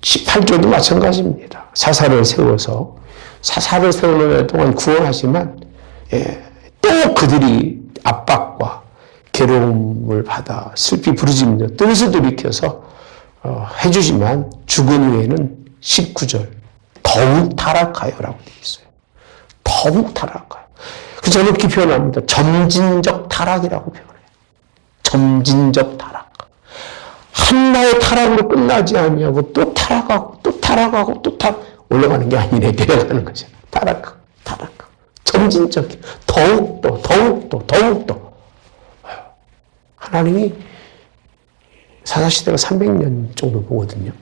18절도 마찬가지입니다. 사사를 세워서 사사를 세우는 동안 구원하지만 또 그들이 압박과 괴로움을 받아 슬피 부르짖으며 뜻을 돌이켜서 해주지만 죽은 후에는 19절 더 더욱 타락하여라고 되어 있어요. 더욱 타락하여. 그래서 저는 이렇게 표현합니다. 점진적 타락이라고 표현해요. 점진적 타락. 한나의 타락으로 끝나지 아니하고 또 타락하고 또 타락하고 또 올라가는 게 아니네. 내려가는 거죠. 타락하고 타락하고. 점진적. 더욱더. 하나님이 사사시대가 300년 정도 보거든요.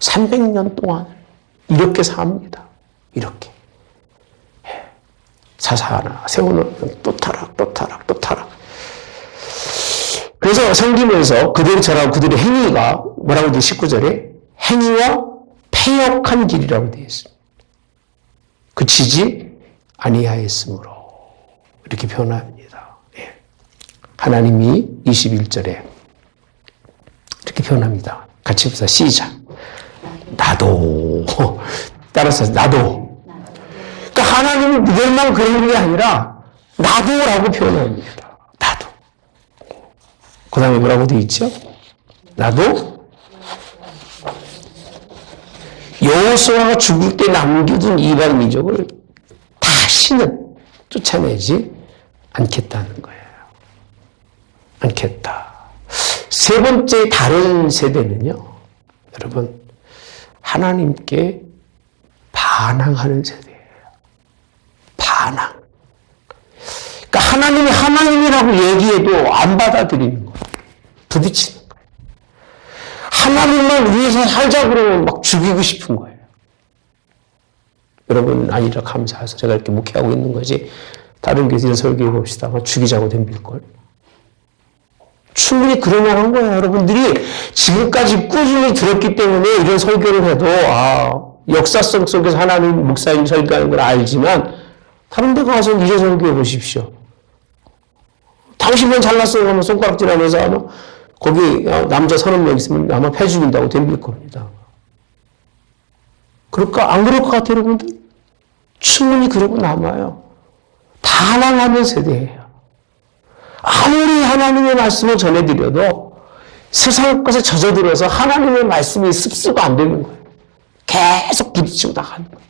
300년 동안 이렇게 삽니다. 이렇게. 사사 하나 세워놓으면 또 타락. 그래서 생기면서 그들이 저라고 그들의 행위가 뭐라고 돼 19절에 행위와 패역한 길이라고 되어 있습니다. 그치지 아니하였으므로 이렇게 표현합니다. 하나님이 21절에 이렇게 표현합니다. 같이 보자. 시작. 나도. 따라서 나도. 그러니까 하나님이 믿을만 그런 게 아니라 나도라고 표현합니다. 나도. 그 다음에 뭐라고 되어 있죠? 나도 여호수아가 죽을 때 남겨둔 이방 민족을 다시는 쫓아내지 않겠다는 거예요. 않겠다. 세 번째 다른 세대는요. 여러분 하나님께 반항하는 세대예요. 반항. 그러니까 하나님이 하나님이라고 얘기해도 안 받아들이는 거예요. 부딪히는 거예요. 하나님만 위해서 살자 그러면 막 죽이고 싶은 거예요. 여러분 아니라 감사해서 제가 이렇게 목회하고 있는 거지 다른 교회에서 설교해 봅시다. 아마 죽이자고 덤빌걸. 충분히 그럴만한 거예요. 여러분들이 지금까지 꾸준히 들었기 때문에 이런 설교를 해도 역사성 속에서 하나님 목사님 설교하는 걸 알지만 다른 데 가서 이래 설교해 보십시오. 당신만 잘났어요 하면 손가락질 하면서 아마 거기 남자 30명 있으면 아마 패 죽인다고 덤빌 겁니다. 그럴까? 안 그럴 것 같아요, 여러분들? 충분히 그러고 남아요. 반항하는 세대예요. 아무리 하나님의 말씀을 전해드려도 세상 것에 젖어들어서 하나님의 말씀이 습수가 안 되는 거예요. 계속 부딪히고 나가는 거예요.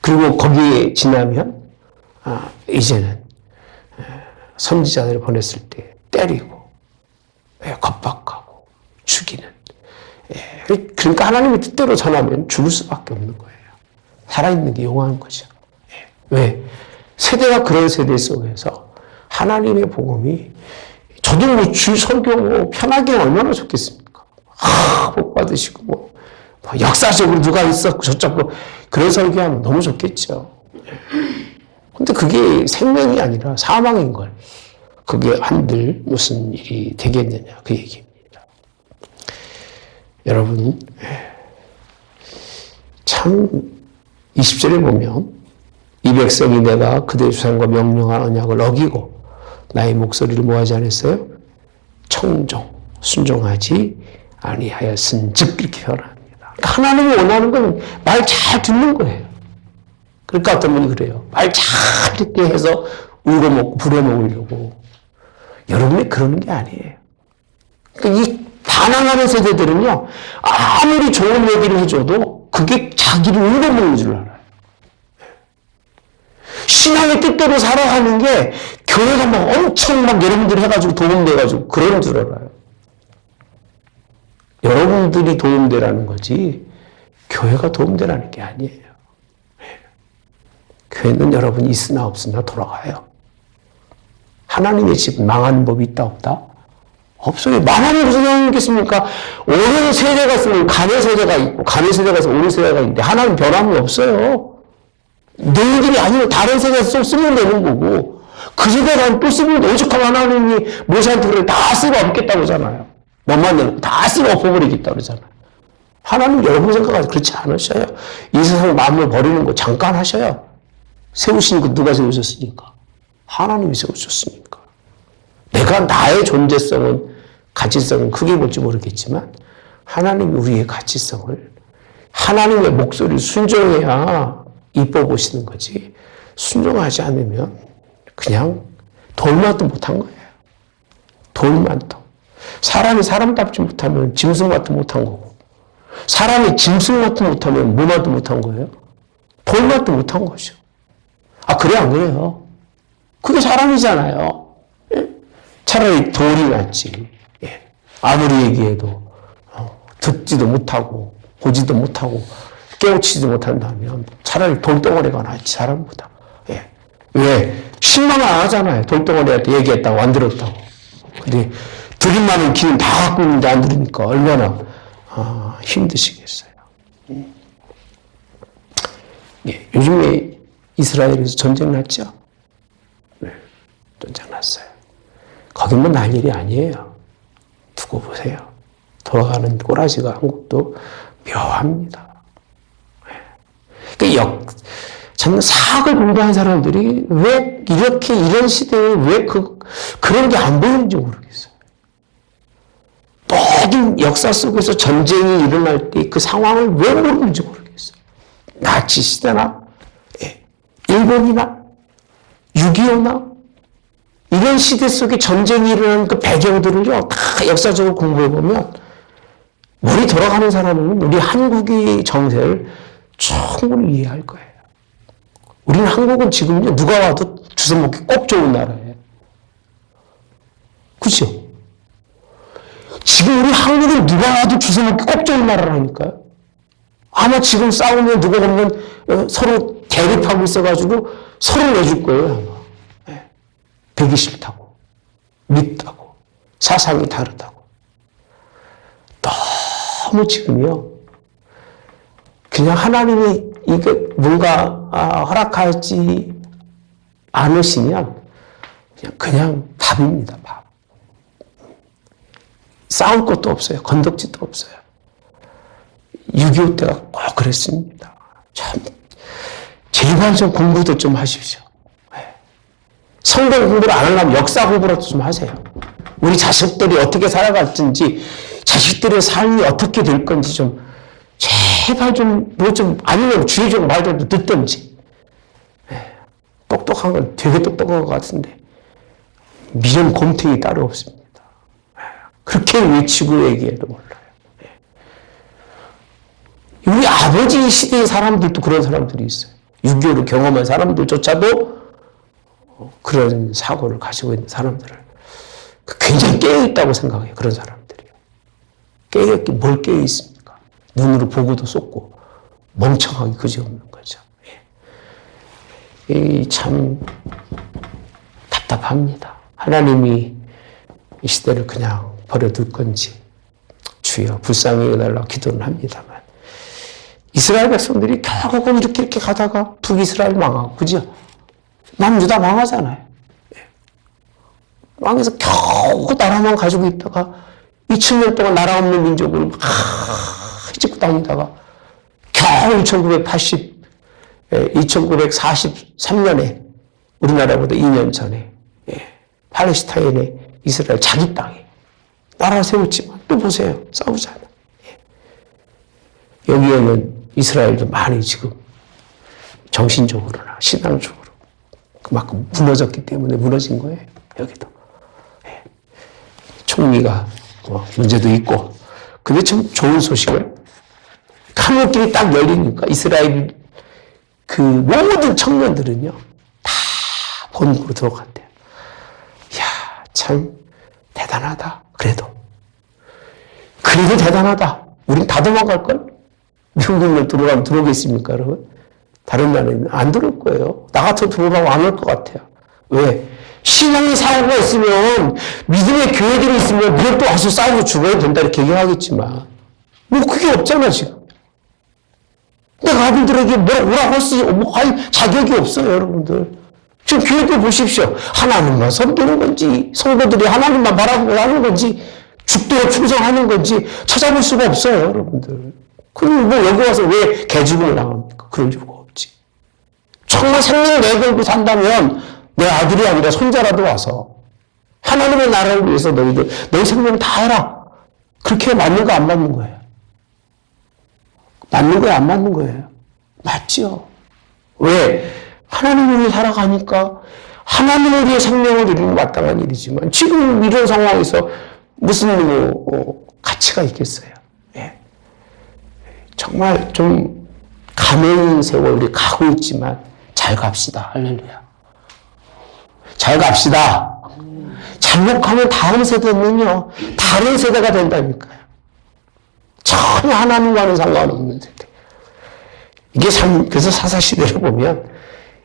그리고 거기에 지나면 이제는 선지자들을 보냈을 때 때리고 겁박하고 죽이는. 그러니까 하나님의 뜻대로 전하면 죽을 수밖에 없는 거예요. 살아있는 게 용한 거죠. 왜? 세대가 그런 세대 속에서 하나님의 복음이 저도 뭐 주 설교 뭐 편하게 얼마나 좋겠습니까? 복 받으시고 뭐 역사적으로 누가 있었고 저쩌고 그런 설교하면 너무 좋겠죠. 근데 그게 생명이 아니라 사망인 걸. 그게 한들 무슨 일이 되겠느냐 그 얘기입니다. 여러분 참 20절에 보면 이 백성이 내가 그들의 조상과 명령한 언약을 어기고 나의 목소리를 뭐하지 않았어요? 청종, 순종하지 아니하였은즉 이렇게 표현합니다. 하나님이 원하는 건 말 잘 듣는 거예요. 그러니까 어떤 분이 그래요. 말 잘 듣게 해서 울어먹고 부려먹으려고. 여러분이 그러는 게 아니에요. 그러니까 이 반항하는 세대들은요. 아무리 좋은 얘기를 해줘도 그게 자기를 울어먹는 줄 알아요. 신앙의 뜻대로 살아가는 게 교회가 막 엄청 막 여러분들이 해가지고 도움돼가지고 그런 줄 알아요. 여러분들이 도움되라는 거지 교회가 도움되라는 게 아니에요. 교회는 여러분이 있으나 없으나 돌아가요. 하나님의 집은 망하는 법이 있다 없다? 없어요. 망하는 무슨 상황이 있겠습니까? 오는 세대가 있으면 간의 세대가 있고 간의 세대가 있으면 오는 세대가 있는데 하나님 변함이 없어요. 너희들이 아니면 다른 세대에서 쓰면 되는 거고 그 세대가 또 쓰면 오죽하면 하나님이 모세한테 그래 다 쓸어 엎겠다고 그러잖아요. 너만 내고 다 쓸어 엎어버리겠다고 그러잖아요. 하나님 여러분 생각하지 그렇지 않으셔요. 이 세상 마음을 버리는 거 잠깐 하셔요. 세우신 거 누가 세우셨습니까? 하나님이 세우셨으니까. 내가 나의 존재성은 가치성은 크게 볼지 모르겠지만 하나님이 우리의 가치성을 하나님의 목소리를 순종해야 이뻐 보시는 거지 순종하지 않으면 그냥 돌만도 못한 거예요. 돌만도. 사람이 사람답지 못하면 짐승만도 못한 거고 사람이 짐승만도 못하면 뭐만도 못한 거예요? 돌만도 못한 거죠. 아, 그래, 안 그래요? 그게 사람이잖아요. 예? 차라리 돌이 낫지. 예. 아무리 얘기해도 듣지도 못하고 보지도 못하고 깨우치지도 못한다면 차라리 돌덩어리가 낫지, 사람보다. 예. 왜? 실망을 안 하잖아요. 돌덩어리한테 얘기했다고 안 들었다고. 근데 들은 많은 귀는 다 갖고 있는데 안 들으니까 얼마나 힘드시겠어요. 예. 요즘에 이스라엘에서 전쟁 났죠? 네. 전쟁 났어요. 거긴 뭐 날 일이 아니에요. 두고 보세요. 돌아가는 꼬라지가 한국도 묘합니다. 그러니까 참 사학을 공부한 사람들이 왜 이렇게 이런 시대에 왜 그런 게 안 보이는지 모르겠어요. 모든 역사 속에서 전쟁이 일어날 때 그 상황을 왜 모르는지 모르겠어요. 나치 시대나 일본이나 6.25나 이런 시대 속에 전쟁이 일어나는 그 배경들을요 다 역사적으로 공부해보면 머리 돌아가는 사람은 우리 한국의 정세를 충분히 이해할 거예요. 우리는 한국은 지금요 누가 와도 주워 먹기 꼭 좋은 나라예요. 그렇죠? 지금 우리 한국은 누가 와도 주워 먹기 꼭 좋은 나라라니까요. 아마 지금 싸우면 누가 보면 서로 대립하고 있어가지고 서로 내줄 거예요 아마. 되기 싫다고, 밉다고, 사상이 다르다고. 너무 지금요. 그냥 하나님이 이게 뭔가 허락하지 않으시면 그냥 밥입니다, 밥. 싸울 것도 없어요. 건덕지도 없어요. 6.25 때가 꼭 그랬습니다. 참, 제발 좀 공부도 좀 하십시오. 성경 공부를 안 하려면 역사 공부라도 좀 하세요. 우리 자식들이 어떻게 살아갈지, 자식들의 삶이 어떻게 될 건지 좀, 제발 좀, 아니면 주의적 말도 듣든지. 똑똑한 건 되게 똑똑한 것 같은데, 미련 곰탱이 따로 없습니다. 그렇게 외치고 얘기해도 몰라요. 우리 아버지 시대의 사람들도 그런 사람들이 있어요. 6.25를 경험한 사람들조차도 그런 사고를 가지고 있는 사람들을 굉장히 깨어있다고 생각해요. 그런 사람들이요. 깨어있기 뭘 깨어있습니까? 눈으로 보고도 쏟고 멍청하게 그지없는 거죠. 참 답답합니다. 하나님이 이 시대를 그냥 버려둘 건지 주여 불쌍히 여달라고 기도는 합니다만 이스라엘 백성들이 결국은 이렇게 가다가 북이스라엘 망하고 그죠? 남유다 망하잖아요. 망해서 겨우 나라만 가지고 있다가 2000년 동안 나라 없는 민족을 막 찢고 다니다가 겨우 1943년에 우리나라보다 2년 전에 팔레스타인의 이스라엘 자기 땅에 나라를 세웠지만 또 보세요. 싸우잖아요. 여기에는 이스라엘도 많이 지금 정신적으로나 신앙적으로 그만큼 무너졌기 때문에 무너진 거예요. 여기도. 총리가 문제도 있고. 근데 참 좋은 소식을 카멜길이 딱 열리니까 이스라엘 그 모든 청년들은요 다 본국으로 들어간대요. 이야 참 대단하다. 그래도 대단하다. 우린 다 도망갈걸? 미국인들 들어가면 들어오겠습니까 여러분? 다른 나라는 안 들어올 거예요. 나 같아도 들어가고 안 올 것 같아요. 왜? 신앙의 사고가 있으면 믿음의 교회들이 있으면 무엇도 와서 싸우고 죽어야 된다 이렇게 얘기하겠지만 뭐 그게 없잖아 지금. 내가 아들들에게 뭐라고 할 수 할 자격이 없어요 여러분들. 지금 교회들 보십시오. 하나님만 섬기는 건지 성도들이 하나님만 바라보고 하는 건지 죽도록 충성하는 건지 찾아볼 수가 없어요 여러분들. 그럼 뭐 여기 와서 왜 개죽음을 당합니까? 그럴 이유가 없지. 정말 생명 내걸고 산다면 내 아들이 아니라 손자라도 와서 하나님의 나라를 위해서 너희 생명 다 해라. 그렇게 맞는 거 안 맞는 거예요? 맞는 거예요? 안 맞는 거예요? 맞죠. 왜? 하나님을 위해 살아가니까 하나님을 위해 생명을 드리는 마땅한 일이지만 지금 이런 상황에서 무슨 가치가 있겠어요? 예. 정말 좀 가면 세월이 가고 있지만 잘 갑시다. 할렐루야. 잘 갑시다. 잘못 가면 다음 세대는요, 다른 세대가 된다니까요. 전혀 하나님과는 상관없는 세대. 이게 참, 그래서 사사시대를 보면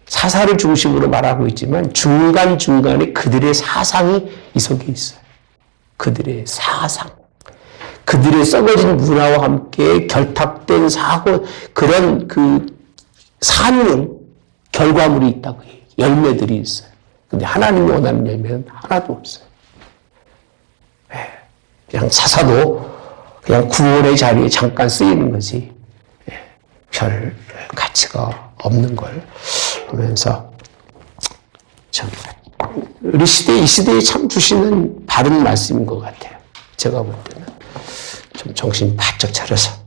사사를 중심으로 말하고 있지만 중간중간에 그들의 사상이 이 속에 있어요. 그들의 사상. 그들의 썩어진 문화와 함께 결탁된 사고, 그런 그 산물, 결과물이 있다고 해요. 열매들이 있어요. 근데 하나님이 원하는 열매는 하나도 없어요. 그냥 사사도 그냥 구원의 자리에 잠깐 쓰이는 거지. 별 가치가 없는 걸 보면서 참 우리 시대, 이 시대에 참 주시는 바른 말씀인 것 같아요. 제가 볼 때는 좀 정신 바짝 차려서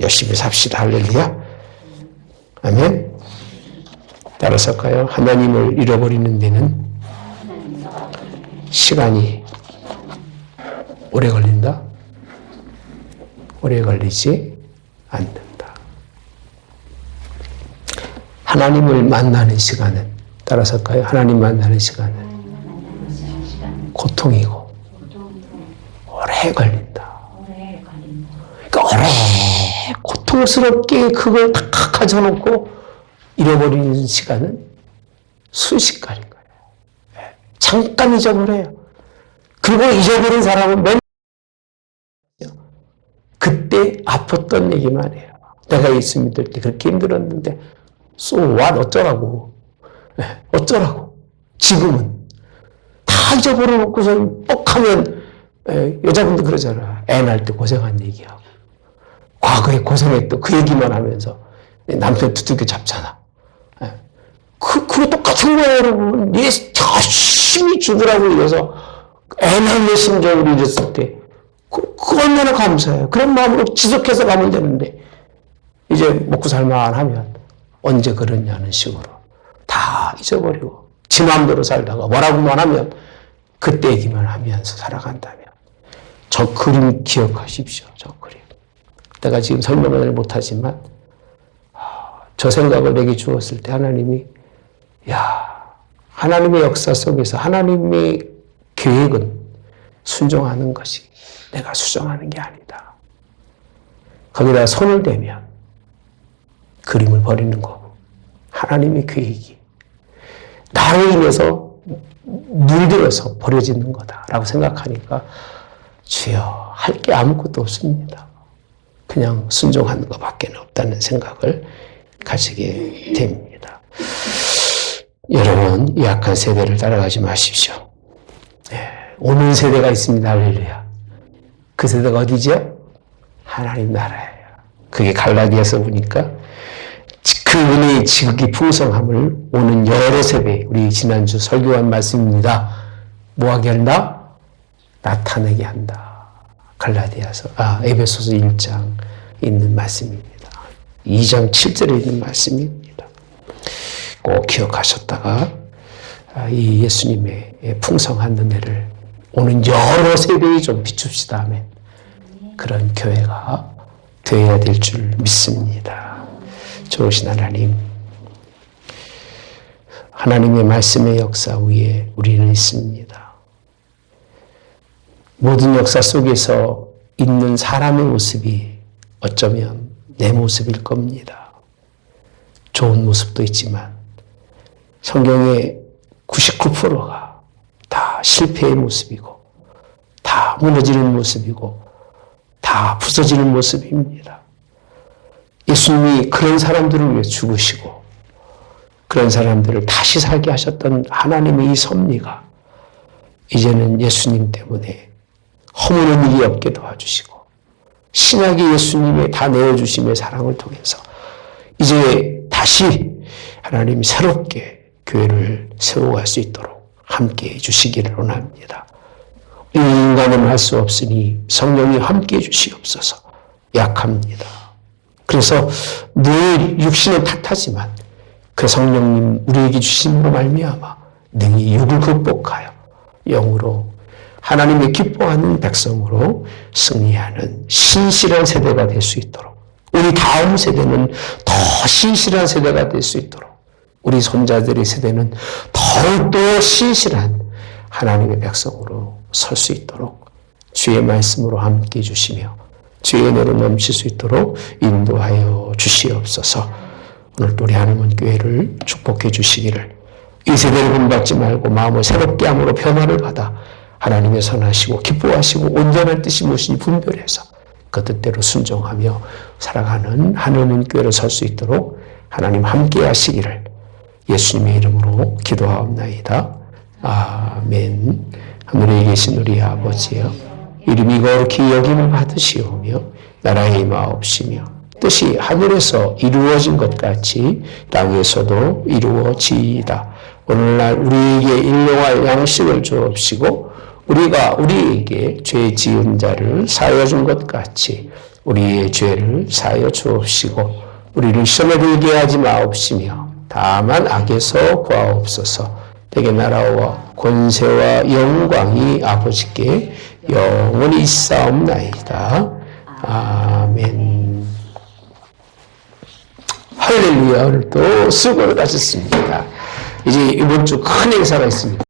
열심히 삽시다. 할렐루야. 아멘. 따라서까요. 하나님을 잃어버리는 데는 시간이 오래 걸린다? 오래 걸리지 않는다. 하나님을 만나는 시간은, 따라서까요. 하나님 만나는 시간은 고통이고 오래 걸린다. 그러니까 오래 고통스럽게 그걸 다 가져놓고 잃어버리는 시간은 순식간인 거예요. 잠깐 잊어버려요. 그리고 잊어버린 사람은 맨 그때 아팠던 얘기만 해요. 내가 예수 믿을 때 그렇게 힘들었는데 so what 어쩌라고. 어쩌라고. 지금은 다 잊어버려놓고서 뻑하면 여자분도 그러잖아. 애 낳을 때 고생한 얘기하고 과거에 고생했던 그 얘기만 하면서 남편 두들겨 잡잖아. 그거 똑같은 거예요, 여러분. 열심히 죽으라고 이래서 애 낳는 심정으로 이랬을 때 그 얼마나 감사해요. 그런 마음으로 지속해서 가면 되는데 이제 먹고 살만하면 언제 그랬냐는 식으로 다 잊어버리고 지 마음대로 살다가 뭐라고만 하면 그때 얘기만 하면서 살아간다면 저 그림 기억하십시오. 저 그림. 내가 지금 설명을 못하지만 저 생각을 내게 주었을 때 하나님이 하나님의 역사 속에서 하나님의 계획은 순종하는 것이 내가 수정하는 게 아니다. 거기다 손을 대면 그림을 버리는 거고 하나님의 계획이 나로 인해서 물들어서 버려지는 거다라고 생각하니까 주여 할 게 아무것도 없습니다. 그냥 순종하는 것밖에 없다는 생각을 가지게 됩니다. 여러분, 약한 세대를 따라가지 마십시오. 오는 세대가 있습니다. 할렐루야. 그 세대가 어디죠? 하나님 나라예요. 그게 갈라디아서 보니까 그분의 지극히 풍성함을 오는 여러 세대, 우리 지난주 설교한 말씀입니다. 뭐하게 한다? 나타내게 한다. 갈라디아서, 에베소서 1장 있는 말씀입니다. 2장 7절에 있는 말씀입니다. 꼭 기억하셨다가 이 예수님의 풍성한 은혜를 오는 여러 세대에 좀 비춥시다 하면 그런 교회가 되어야 될 줄 믿습니다. 좋으신 하나님, 하나님의 말씀의 역사 위에 우리는 있습니다. 모든 역사 속에서 있는 사람의 모습이 어쩌면 내 모습일 겁니다. 좋은 모습도 있지만 성경의 99%가 다 실패의 모습이고 다 무너지는 모습이고 다 부서지는 모습입니다. 예수님이 그런 사람들을 위해 죽으시고 그런 사람들을 다시 살게 하셨던 하나님의 이 섭리가 이제는 예수님 때문에 허무는 일이 없게 도와주시고 신약의 예수님의 다 내어주심의 사랑을 통해서 이제 다시 하나님이 새롭게 교회를 세워갈 수 있도록 함께해 주시기를 원합니다. 이 인간은 할 수 없으니 성령이 함께해 주시옵소서. 약합니다. 그래서 늘 육신은 탓하지만 그 성령님 우리에게 주심으로 말미암아 능히 육을 극복하여 영으로 하나님의 기뻐하는 백성으로 승리하는 신실한 세대가 될 수 있도록 우리 다음 세대는 더 신실한 세대가 될 수 있도록, 우리 손자들의 세대는 더욱더 신실한 하나님의 백성으로 설 수 있도록 주의 말씀으로 함께 해주시며 주의 은혜로 넘칠 수 있도록 인도하여 주시옵소서. 오늘도 우리 하나님 교회를 축복해 주시기를, 이 세대를 본받지 말고 마음을 새롭게 함으로 변화를 받아 하나님의 선하시고 기뻐하시고 온전한 뜻이 무엇인지 분별해서 그 뜻대로 순종하며 살아가는 하나님 교회로 설 수 있도록 하나님 함께 하시기를 예수님의 이름으로 기도하옵나이다. 아멘. 하늘에 계신 우리 아버지여, 이름이 거룩히 여김을 받으시오며 나라의 임하옵시며 뜻이 하늘에서 이루어진 것 같이 땅에서도 이루어지이다. 오늘날 우리에게 일용할 양식을 주옵시고 우리가 우리에게 죄 지은 자를 사하여 준 것 같이 우리의 죄를 사하여 주옵시고 우리를 시험에 들게 하지 마옵시며 다만 악에서 구하옵소서. 대개 나라와 권세와 영광이 아버지께 영원히 있사옵나이다. 아멘. 할렐루야. 오늘 또 수고를 하셨습니다. 이제 이번 주 큰 행사가 있습니다.